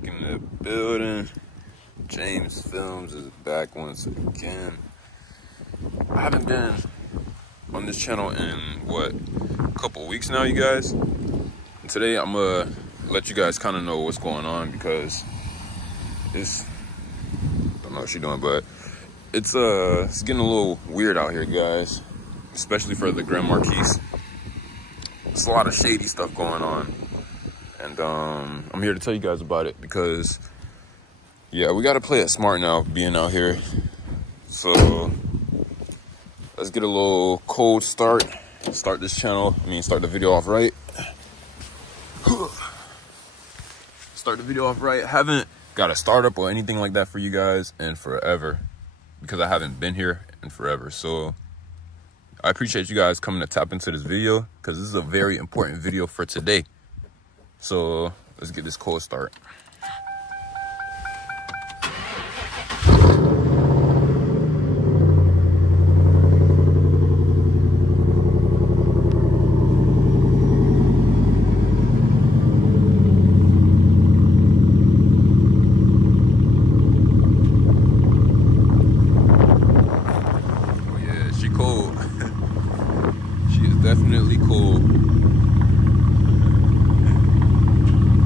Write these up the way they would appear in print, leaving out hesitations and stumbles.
back in the building. James Films is back once again. I haven't been on this channel in a couple weeks now, you guys. And today I'm gonna let you guys kind of know what's going on, because it's, I don't know what she's doing, but it's getting a little weird out here, guys, especially for the Grand Marquis. There's a lot of shady stuff going on, and I'm here to tell you guys about it, because yeah, we gotta play it smart now, being out here. So let's get a little cold start. Start this channel. Start the video off right. Start the video off right. Haven't got a startup or anything like that for you guys in forever, because I haven't been here in forever. So I appreciate you guys coming to tap into this video, because this is a very important video for today. So let's get this cold start. Definitely cold.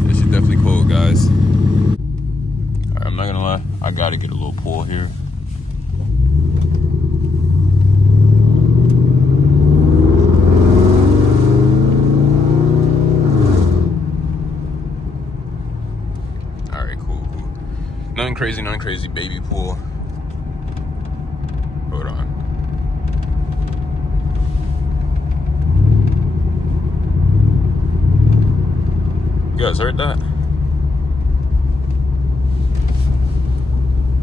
Yeah, she's definitely cold, guys. Alright, I'm not gonna lie, I gotta get a little pull here. Alright, cool. Nothing crazy, baby pull. Hold on. You guys heard that?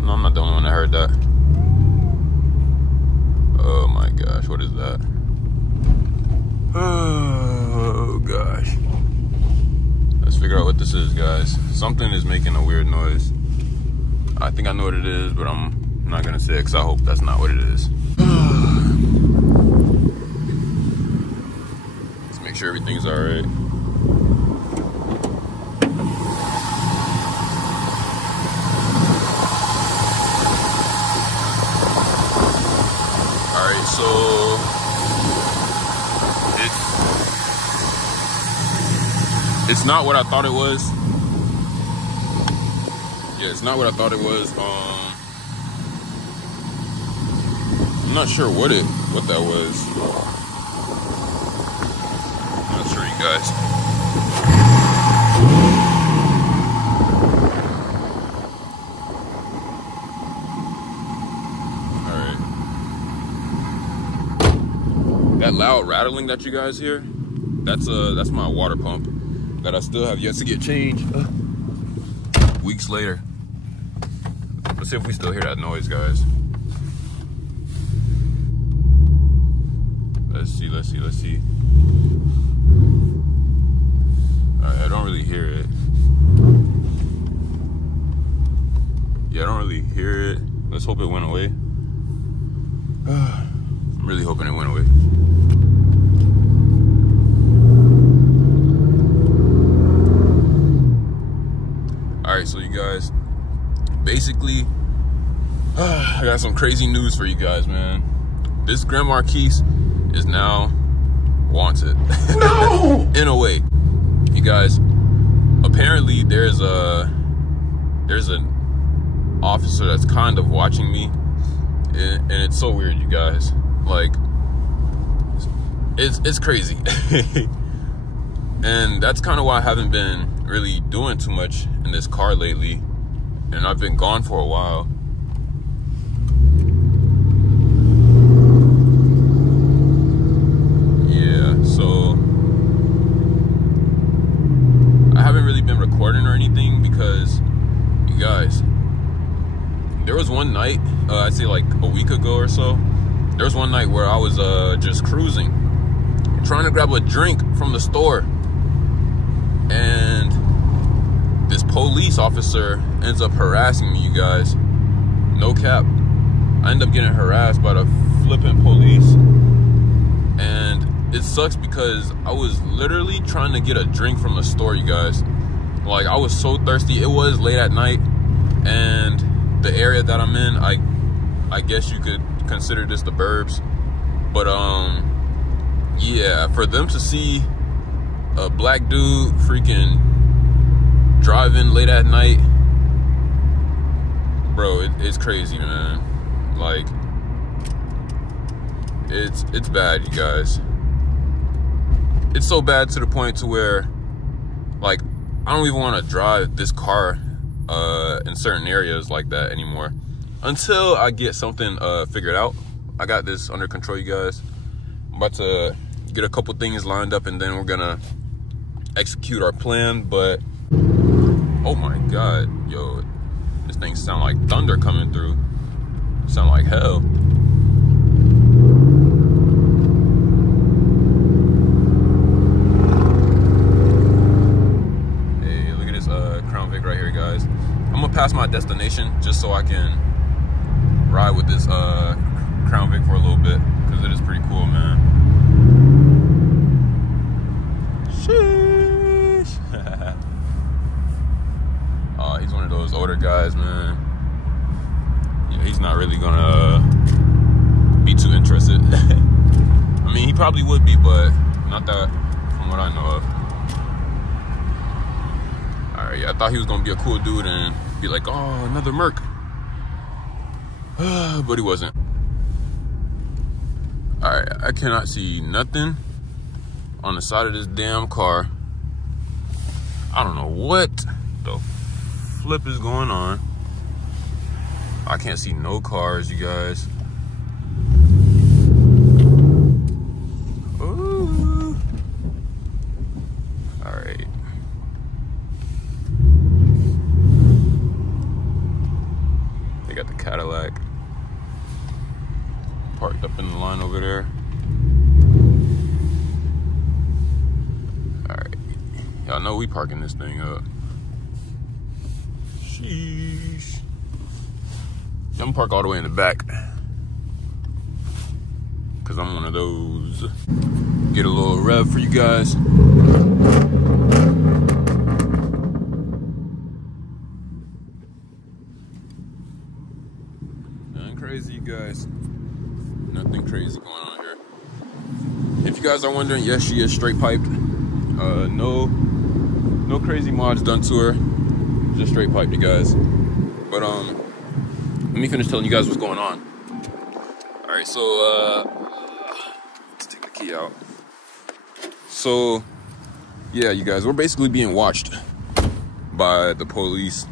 No, I'm not the only one that heard that. Oh my gosh, what is that? Oh gosh. Let's figure out what this is, guys. Something is making a weird noise. I think I know what it is, but I'm not gonna say it, because I hope that's not what it is. Let's make sure everything's alright. So it's not what I thought it was. Yeah, it's not what I thought it was. I'm not sure what that was. I'm not sure, you guys. That loud rattling that you guys hear, that's my water pump that I still have yet to get changed. Weeks later. Let's see if we still hear that noise, guys. Let's see. Alright, I don't really hear it. Yeah, I don't really hear it. Let's hope it went away. I'm really hoping it went away. Alright, so you guys, basically, I got some crazy news for you guys, man. This Grand Marquis is now wanted. No! In a way. You guys, apparently there's an officer that's kind of watching me, and it's so weird, you guys. Like, it's crazy. And that's kind of why I haven't been really doing too much in this car lately, and I've been gone for a while. Yeah, so I haven't really been recording or anything, because you guys, there was one night, I'd say like a week ago or so, there was one night where I was just cruising, trying to grab a drink from the store, and this police officer ends up harassing me, you guys. No cap. I end up getting harassed by the flipping police, and it sucks because I was literally trying to get a drink from the store, you guys. Like, I was so thirsty. It was late at night, and the area that I'm in, I guess you could consider this the burbs. But yeah, for them to see a black dude freaking driving late at night, bro, it's crazy, man. Like, it's bad, you guys. It's so bad to the point to where, like, I don't even want to drive this car in certain areas like that anymore until I get something figured out. I got this under control, you guys. I'm about to get a couple things lined up, and then we're gonna execute our plan. But oh my god, yo, this thing sound like thunder coming through. Sound like hell. Hey, look at this Crown Vic right here, guys. I'm gonna pass my destination just so I can ride with this Crown Vic for a little bit, because it is pretty cool, man. Sheesh. He's one of those older guys, man. Yeah, he's not really gonna be too interested. I mean, he probably would be, but not that from what I know of. Alright, yeah, I thought he was gonna be a cool dude and be like, oh, another Merc. But he wasn't. Alright, I cannot see nothing on the side of this damn car. I don't know what the flip is going on. I can't see no cars, you guys. Ooh. Alright. They got the Cadillac parked up in the line over there. Alright. Y'all know we parking this thing up. Sheesh. I'm gonna park all the way in the back, because I'm one of those. Get a little rev for you guys. Nothing crazy, you guys. Nothing crazy going on here. If you guys are wondering, yes, she is straight piped. No crazy mods done to her. Just straight piped, you guys. But let me finish telling you guys what's going on. All right, so let's take the key out. So yeah, you guys, we're basically being watched by the police,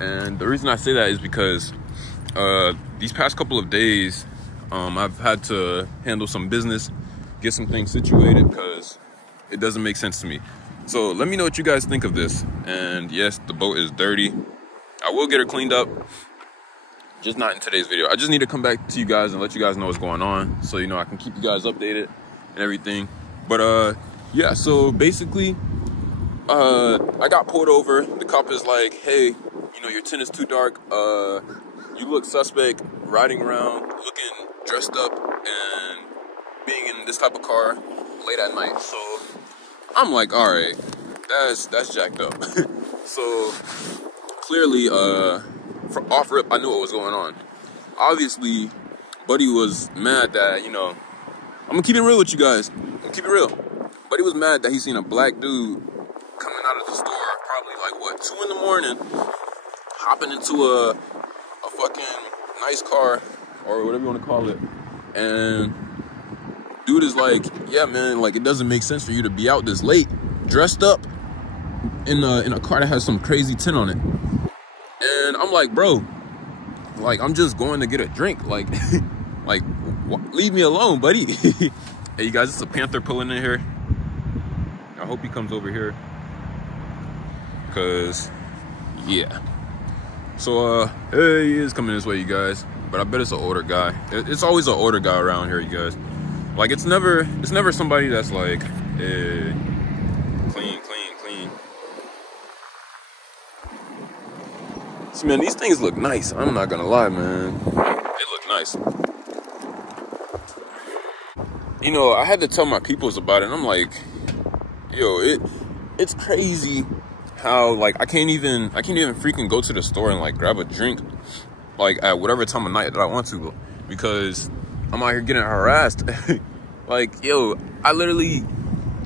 and the reason I say that is because these past couple of days, I've had to handle some business, get some things situated, because it doesn't make sense to me. So let me know what you guys think of this. And yes, the boat is dirty. I will get her cleaned up, just not in today's video. I just need to come back to you guys and let you guys know what's going on, so you know I can keep you guys updated and everything. But yeah, so basically I got pulled over. The cop is like, hey, you know, your tint is too dark, you look suspect riding around looking dressed up and being in this type of car late at night. So I'm like, all right, that's jacked up. So clearly, off rip, I knew what was going on. Obviously, Buddy was mad that, you know, I'm gonna keep it real with you guys. I'm gonna keep it real. Buddy was mad that he seen a black dude coming out of the store, probably like what, 2 in the morning, hopping into a fucking nice car or whatever you want to call it, and dude is like, yeah, man, like, it doesn't make sense for you to be out this late, dressed up in a car that has some crazy tint on it. And I'm like, bro, like, I'm just going to get a drink. Like, like, leave me alone, buddy. Hey, you guys, it's a Panther pulling in here. I hope he comes over here, because, yeah. So, hey, he is coming this way, you guys. But I bet it's an older guy. It's always an older guy around here, you guys. Like, it's never somebody that's like, clean. So, man, these things look nice. I'm not gonna lie, man. They look nice. You know, I had to tell my peoples about it, and I'm like, yo, it's crazy how like I can't even freaking go to the store and like grab a drink like at whatever time of night that I want to, because I'm out here getting harassed. Like, yo, I literally,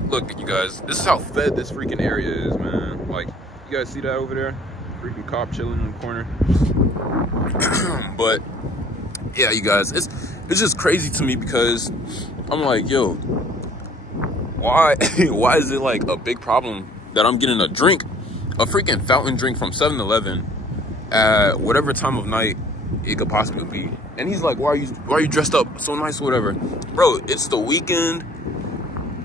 look, you guys, this is how fed this freaking area is, man. Like, you guys see that over there? Freaking cop chilling in the corner. But yeah, you guys, it's just crazy to me, because I'm like, yo, why is it like a big problem that I'm getting a drink, a freaking fountain drink from 7-Eleven at whatever time of night it could possibly be? And he's like, why are you dressed up so nice or whatever? Bro, it's the weekend.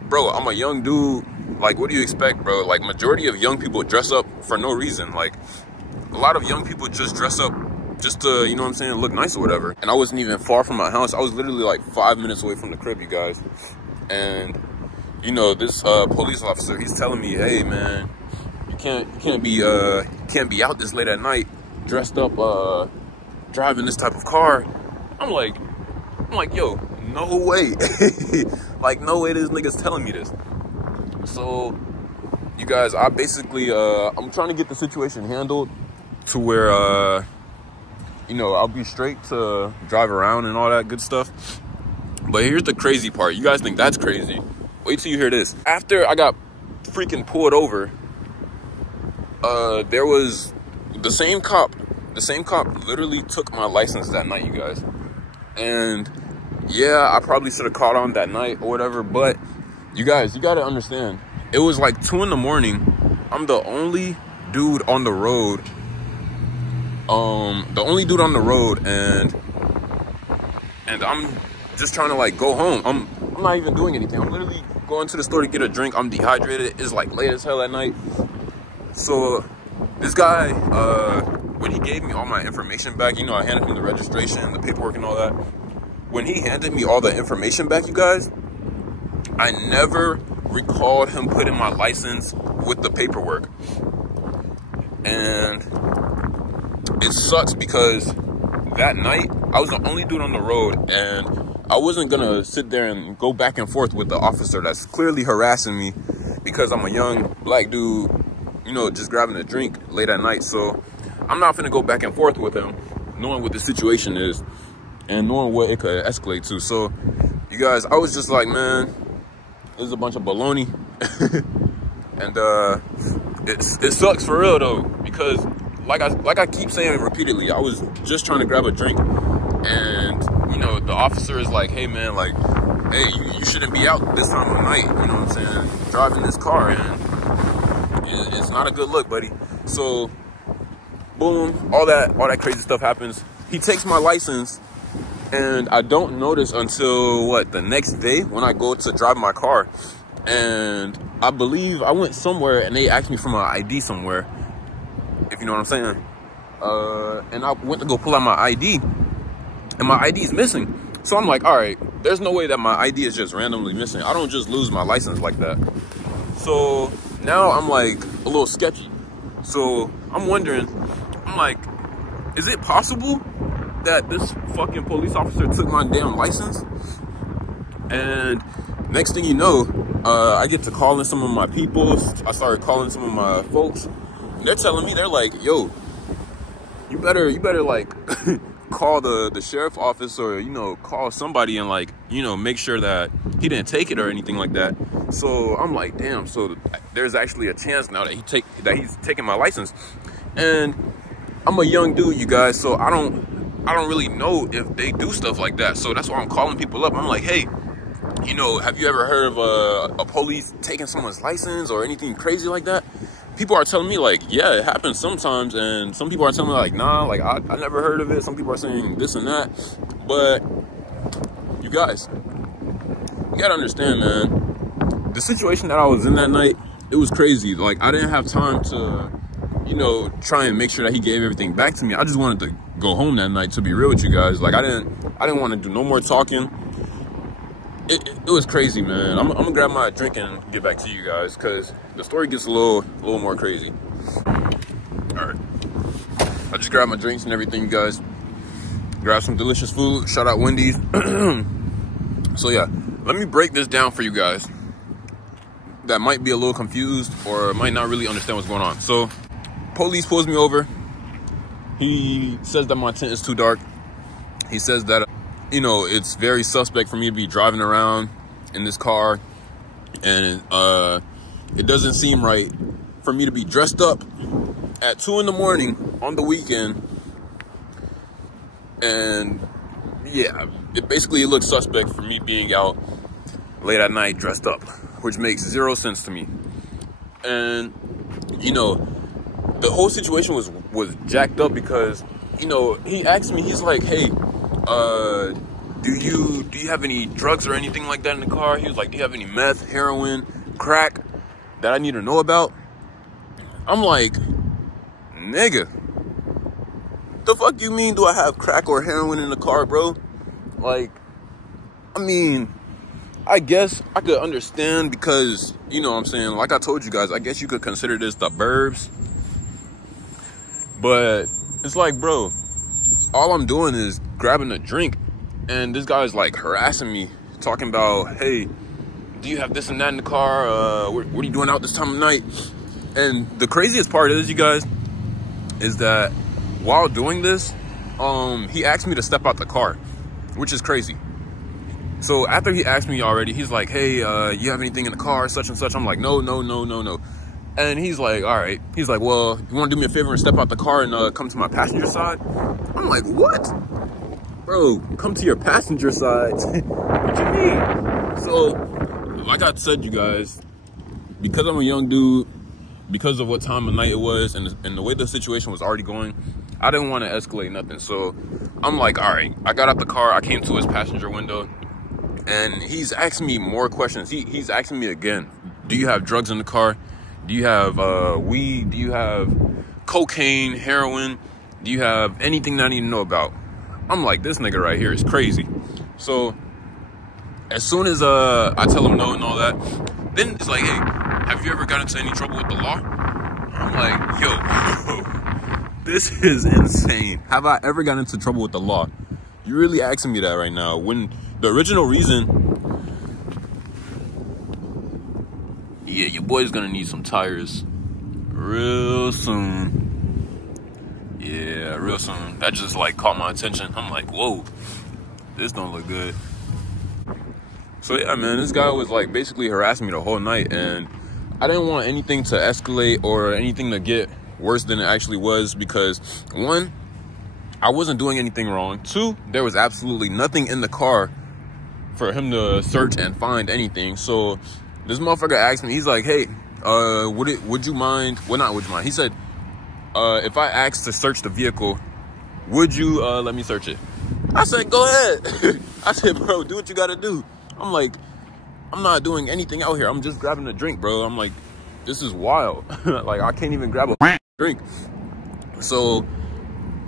Bro, I'm a young dude. Like, what do you expect, bro? Like, majority of young people dress up for no reason. Like, a lot of young people just dress up just to, you know what I'm saying, look nice or whatever. And I wasn't even far from my house. I was literally like 5 minutes away from the crib, you guys. And you know, this police officer, he's telling me, hey man, you can't be out this late at night dressed up driving this type of car. I'm like, yo, no way. Like, no way this nigga's telling me this. So you guys, I basically I'm trying to get the situation handled to where you know, I'll be straight to drive around and all that good stuff. But here's the crazy part. You guys think that's crazy? Wait till you hear this. After I got freaking pulled over, there was the same cop literally took my license that night, you guys. And yeah, I probably should have caught on that night or whatever, but you guys, you gotta understand, it was like 2 in the morning. I'm the only dude on the road. And I'm just trying to like go home. I'm not even doing anything. I'm literally going to the store to get a drink. I'm dehydrated. It's like late as hell at night. So this guy, when he gave me all my information back, you know, I handed him the registration, the paperwork and all that. When he handed me all the information back, you guys, I never recalled him putting my license with the paperwork. And it sucks because that night I was the only dude on the road, and I wasn't gonna sit there and go back and forth with the officer that's clearly harassing me because I'm a young black dude, you know, just grabbing a drink late at night. So I'm not gonna go back and forth with him, knowing what the situation is and knowing what it could escalate to. So you guys, I was just like, man, this is a bunch of baloney. And it sucks for real though, because like I keep saying repeatedly, I was just trying to grab a drink, and you know, the officer is like, hey man, like, hey, you shouldn't be out this time of night, you know what I'm saying, driving this car, and it's not a good look, buddy. So boom, all that crazy stuff happens. He takes my license, and I don't notice until what, the next day when I go to drive my car. And I believe I went somewhere and they asked me for my ID somewhere, if you know what I'm saying. And I went to go pull out my ID, and my ID is missing. So I'm like, all right, there's no way that my ID is just randomly missing. I don't just lose my license like that. So now I'm like a little sketchy. So I'm wondering, I'm like, is it possible that this fucking police officer took my damn license? And next thing you know, I get to calling some of my people. I started calling some of my folks. They're telling me, they're like, yo, you better like call the sheriff office, or, you know, call somebody and, like, you know, make sure that he didn't take it or anything like that. So I'm like, damn, so there's actually a chance now that he's taking my license. And I'm a young dude, you guys, so I don't really know if they do stuff like that. So that's why I'm calling people up. I'm like, hey, you know, have you ever heard of a police taking someone's license or anything crazy like that? People are telling me, like, yeah, it happens sometimes. And some people are telling me, like, nah, like, I never heard of it. Some people are saying this and that. But you guys, you gotta understand, man, the situation that I was in that night, it was crazy. Like, I didn't have time to, you know, try and make sure that he gave everything back to me. I just wanted to go home that night, to be real with you guys. Like, I didn't want to do no more talking. It was crazy, man. I'm gonna grab my drink and get back to you guys, because the story gets a little more crazy. All right, I just grabbed my drinks and everything, you guys. Grab some delicious food. Shout out Wendy's. So yeah, let me break this down for you guys. that might be a little confused or might not really understand what's going on. So police pulls me over. He says that my tint is too dark. He says that, you know, it's very suspect for me to be driving around in this car. And it doesn't seem right for me to be dressed up at 2 in the morning on the weekend. And yeah, it looks suspect for me being out late at night dressed up, which makes zero sense to me. And, you know, the whole situation was jacked up because, you know, he asked me, he's like, hey, do you have any drugs or anything like that in the car? He was like, do you have any meth, heroin, crack that I need to know about? I'm like, nigga, the fuck you mean do I have crack or heroin in the car, bro? Like, I mean, I guess I could understand because, you know what I'm saying, like I told you guys, I guess you could consider this the burbs. But it's like, bro, all I'm doing is grabbing a drink, and this guy's like harassing me, talking about, hey, do you have this and that in the car? What are you doing out this time of night? And the craziest part is, you guys, is that while doing this, he asked me to step out the car, which is crazy. So after he asked me already, he's like, hey, you have anything in the car, such and such? I'm like, no. And he's like, all right. He's like, well, you want to do me a favor and step out the car and come to my passenger side? I'm like, what? Bro, come to your passenger side? What you mean? So, like I said, you guys, because I'm a young dude, because of what time of night it was and the way the situation was already going, I didn't want to escalate nothing. So I'm like, all right. I got out the car. I came to his passenger window, and he's asking me more questions. He's asking me again, do you have drugs in the car? Do you have weed? Do you have cocaine, heroin? Do you have anything that I need to know about? I'm like, this nigga right here is crazy. So as soon as I tell him no and all that, then it's like, hey, have you ever gotten into any trouble with the law? I'm like, yo, this is insane. Have I ever gotten into trouble with the law? You're really asking me that right now, when the original reason... Yeah, your boy's gonna need some tires real soon. Yeah, real soon. That just like caught my attention. I'm like, whoa, this don't look good. So yeah, man, this guy was like basically harassing me the whole night, and I didn't want anything to escalate or anything to get worse than it actually was, because one, I wasn't doing anything wrong. Two, there was absolutely nothing in the car for him to search and find anything. So this motherfucker asked me, he's like, hey, would you mind? Well, not would you mind. He said, if I asked to search the vehicle, would you let me search it? I said, go ahead. I said, bro, do what you gotta do. I'm like, I'm not doing anything out here. I'm just grabbing a drink, bro. I'm like, this is wild. Like, I can't even grab a drink. So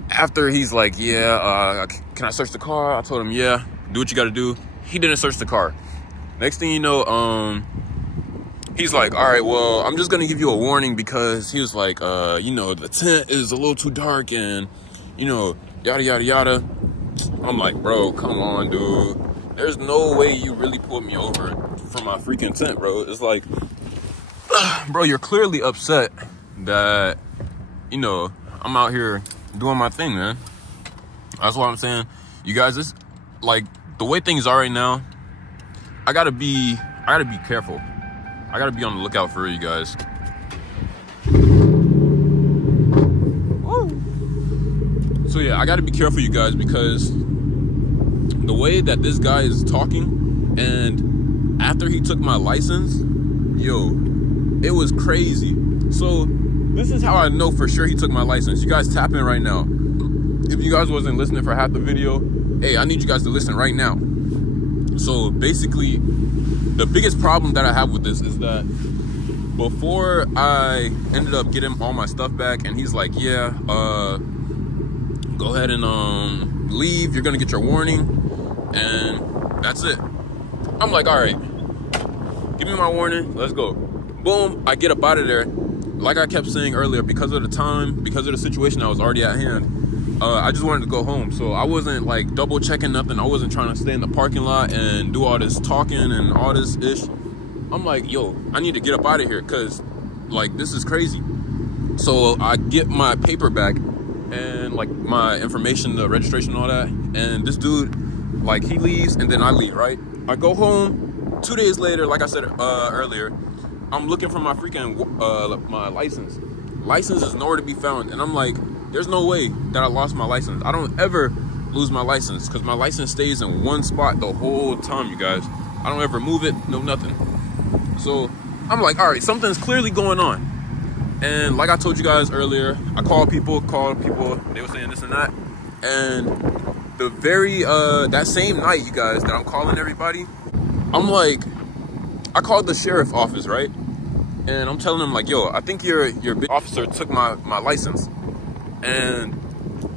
after he's like, yeah, can I search the car? I told him, yeah, do what you gotta do. He didn't search the car. Next thing you know, he's like, all right, well, I'm just going to give you a warning, because he was like, you know, the tint is a little too dark and, you know, yada, yada, yada. I'm like, bro, come on, dude. There's no way you really pulled me over for my freaking tint, bro. It's like, bro, you're clearly upset that, you know, I'm out here doing my thing, man. That's what I'm saying. You guys, this, like, the way things are right now, I gotta be careful. I gotta be on the lookout for you guys. Woo. So yeah, I gotta be careful, you guys, because the way that this guy is talking, and after he took my license, yo, it was crazy. So this is how I know for sure he took my license. You guys tap in right now. If you guys wasn't listening for half the video, hey, I need you guys to listen right now. So basically, the biggest problem that I have with this is that before I ended up getting all my stuff back, and he's like, yeah, go ahead and leave. You're gonna get your warning, and that's it. I'm like, all right, give me my warning. Let's go. Boom, I get up out of there. Like I kept saying earlier, because of the time, because of the situation that was already at hand, I just wanted to go home. So I wasn't like double checking nothing. I wasn't trying to stay in the parking lot and do all this talking and all this ish. I'm like, yo, I need to get up out of here because, like, this is crazy. So I get my paper back and, like, my information, the registration and all that. And this dude, like, he leaves and then I leave, right? I go home 2 days later, like I said earlier, I'm looking for my freaking, my license. License is nowhere to be found. And I'm like, there's no way that I lost my license. I don't ever lose my license because my license stays in one spot the whole time, you guys. I don't ever move it, no nothing. So I'm like, all right, something's clearly going on. And like I told you guys earlier, I called people, they were saying this and that. And the very, that same night, you guys, that I'm calling everybody, I'm like, I called the sheriff office, right? And I'm telling them like, yo, I think your big officer took my license. And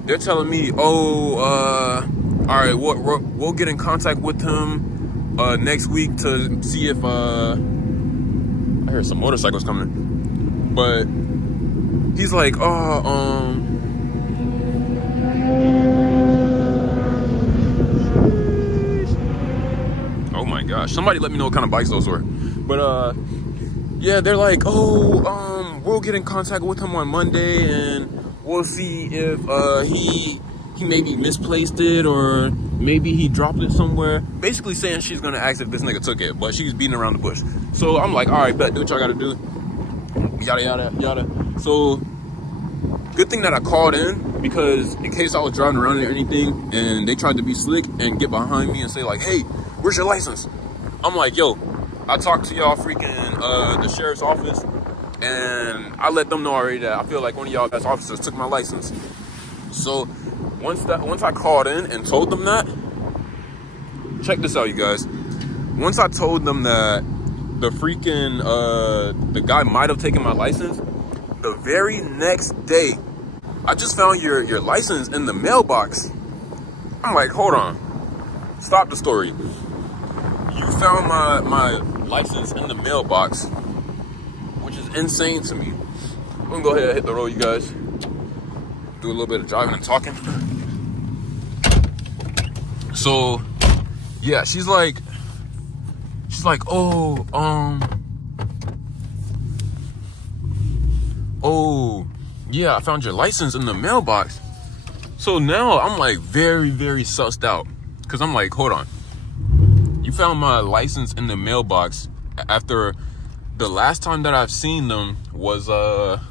they're telling me, oh, all right, we'll get in contact with him next week to see if, I heard some motorcycles coming. But he's like, oh my gosh, somebody let me know what kind of bikes those were. But yeah, they're like, oh, we'll get in contact with him on Monday and we'll see if he maybe misplaced it or maybe he dropped it somewhere. Basically saying she's gonna ask if this nigga took it, but she's beating around the bush. So I'm like, all right, bet, do what y'all gotta do. Yada yada yada. So good thing that I called in, because in case I was driving around or anything and they tried to be slick and get behind me and say like, hey, where's your license? I'm like, yo, I talked to y'all freaking the sheriff's office and I let them know already that I feel like one of y'all guys officers took my license. So once I called in and told them that, check this out, you guys. Once I told them that the freaking the guy might have taken my license, the very next day I just found your license in the mailbox. I'm like, hold on, stop the story. You found my license in the mailbox, which is insane to me. I'm gonna go ahead and hit the road, you guys. Do a little bit of driving and talking. So yeah, she's like, oh, yeah, I found your license in the mailbox. So now I'm like very, very sussed out, because I'm like, hold on, you found my license in the mailbox after the last time that I've seen them was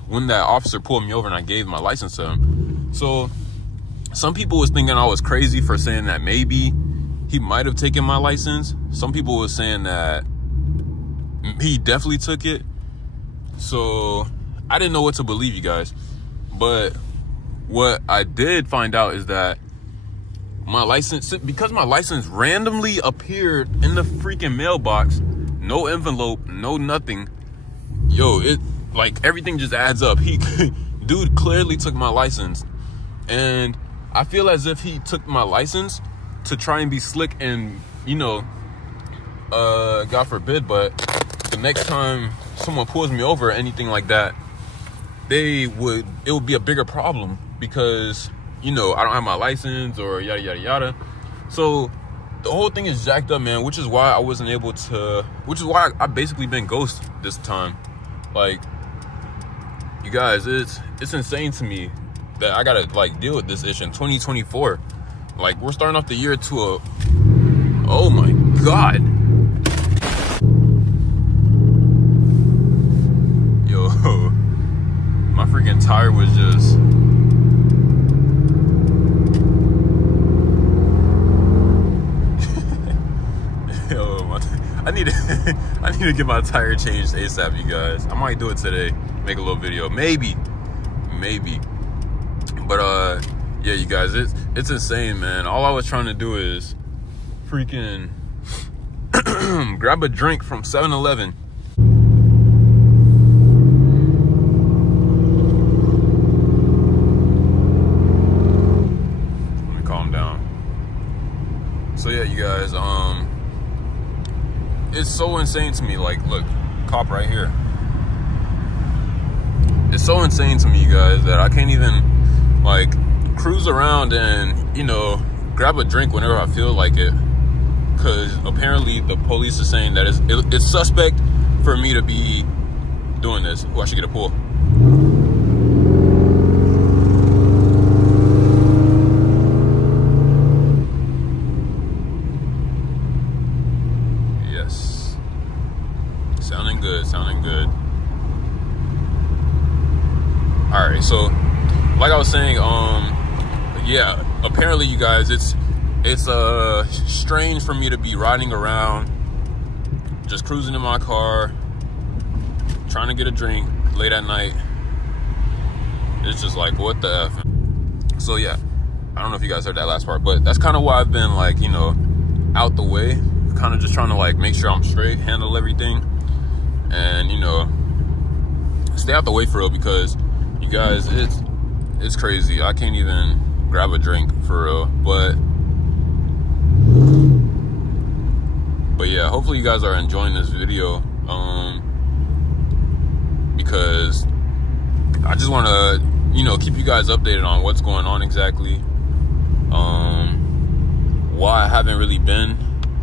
when that officer pulled me over and I gave my license to him. So some people was thinking I was crazy for saying that maybe he might have taken my license. Some people was saying that he definitely took it. So I didn't know what to believe, you guys. But what I did find out is that my license, because my license randomly appeared in the freaking mailbox, no envelope, no nothing. Yo, it like everything just adds up. Dude clearly took my license. And I feel as if he took my license to try and be slick and, you know, God forbid, but the next time someone pulls me over or anything like that, it would be a bigger problem because, you know, I don't have my license or yada, yada, yada. So the whole thing is jacked up, man, which is why I wasn't able to, which is why I basically been ghost this time. Like, you guys, it's insane to me that I gotta like deal with this issue in 2024. Like, we're starting off the year to a, oh my God. Yo, my freaking tire was just, I need to get my tire changed ASAP, you guys. I might do it today, make a little video, maybe. But yeah, you guys, it's insane, man. All I was trying to do is freaking grab a drink from 7-Eleven. Let me calm down. So yeah, you guys, it's so insane to me. Like, look, cop right here. It's so insane to me, you guys, that I can't even like cruise around and, you know, grab a drink whenever I feel like it, because apparently the police is saying that it's suspect for me to be doing this. Oh, I should get a pull. Yes. Sounding good, sounding good. All right, so like I was saying, yeah, apparently you guys, it's strange for me to be riding around, just cruising in my car, trying to get a drink late at night. It's just like, what the F? So yeah, I don't know if you guys heard that last part, but that's kind of why I've been like, you know, out the way, kind of just trying to like make sure I'm straight, handle everything, and you know, stay out the way for real, because you guys, it's crazy. I can't even grab a drink for real, but yeah, hopefully you guys are enjoying this video, because I just want to, you know, keep you guys updated on what's going on exactly. Why I haven't really been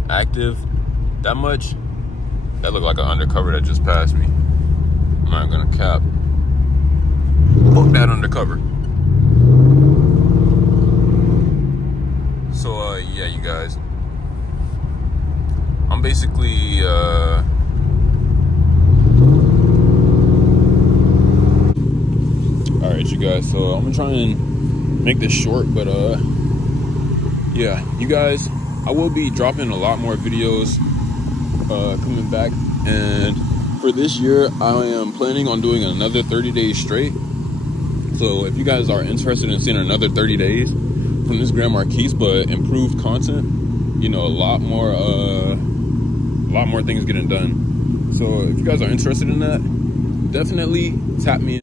active that much. That looked like an undercover that just passed me. I'm not gonna cap. Book that undercover. So yeah, you guys, I'm basically all right, you guys, so I'm gonna try and make this short, but yeah, you guys, I will be dropping a lot more videos coming back, and for this year I am planning on doing another 30 days straight. So if you guys are interested in seeing another 30 days from this Grand Marquis, but improved content, you know, a lot more things getting done. So if you guys are interested in that, definitely tap me in.